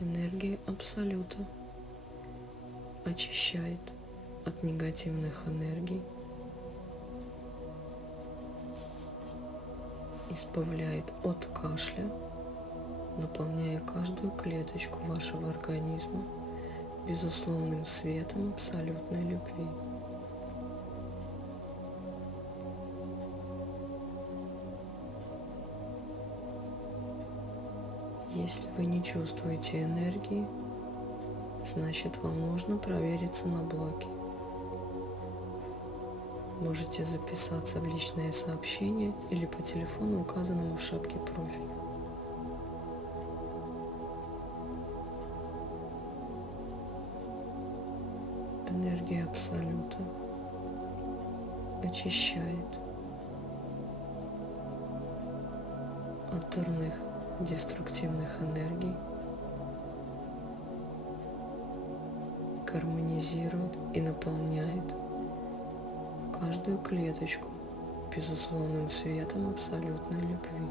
Энергия Абсолюта очищает от негативных энергий, избавляет от кашля, наполняя каждую клеточку вашего организма безусловным светом абсолютной любви. Если вы не чувствуете энергии, значит, вам нужно провериться на блоки. Можете записаться в личное сообщение или по телефону, указанному в шапке профиля. Энергия Абсолюта очищает от дурных деструктивных энергий, гармонизирует и наполняет каждую клеточку безусловным светом абсолютной любви.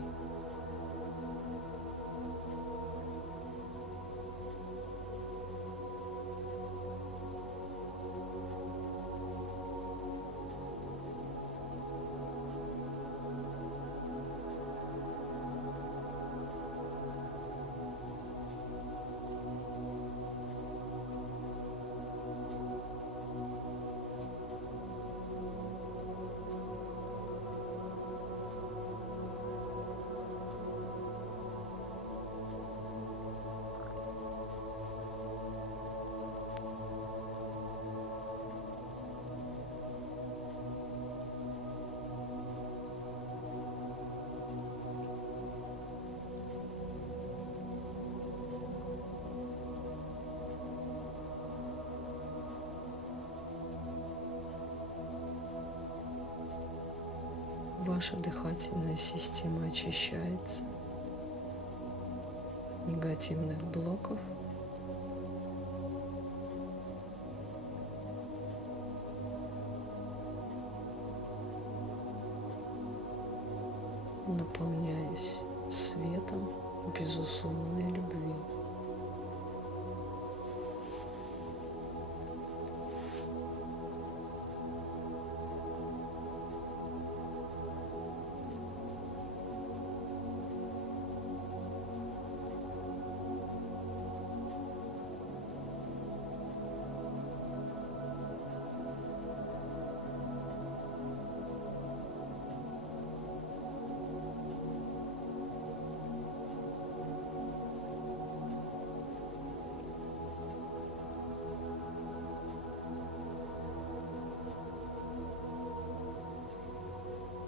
Ваша дыхательная система очищается от негативных блоков, наполняясь светом безусловной любви.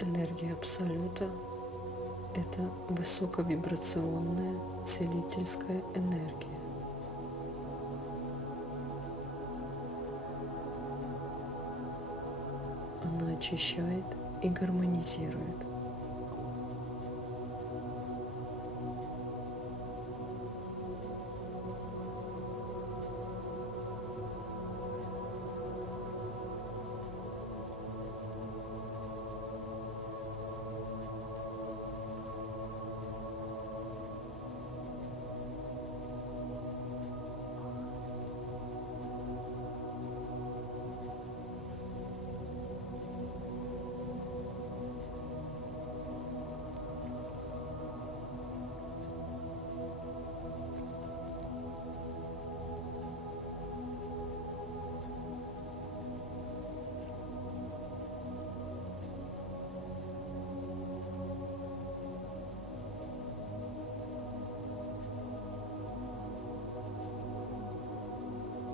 Энергия Абсолюта – это высоковибрационная целительская энергия. Она очищает и гармонизирует.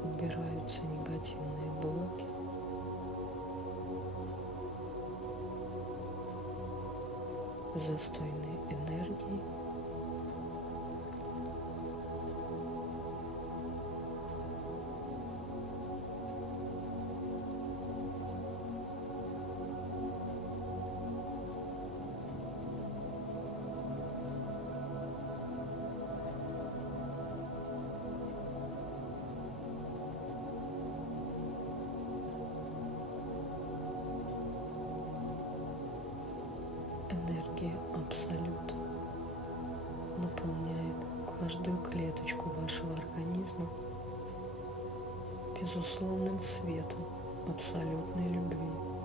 Убираются негативные блоки. Застойные энергии. Энергия Абсолюта каждую клеточку вашего организма безусловным светом абсолютной любви.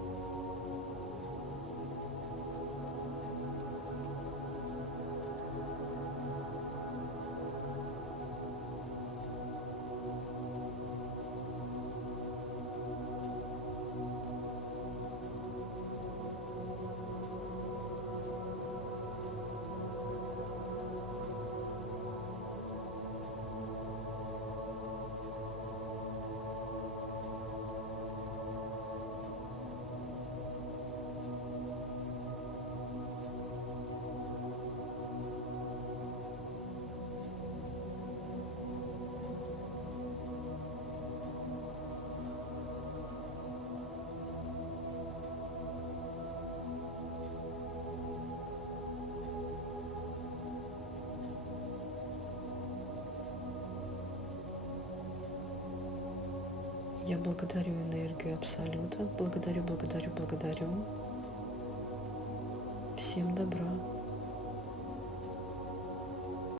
Я благодарю энергию Абсолюта. Благодарю. Всем добра.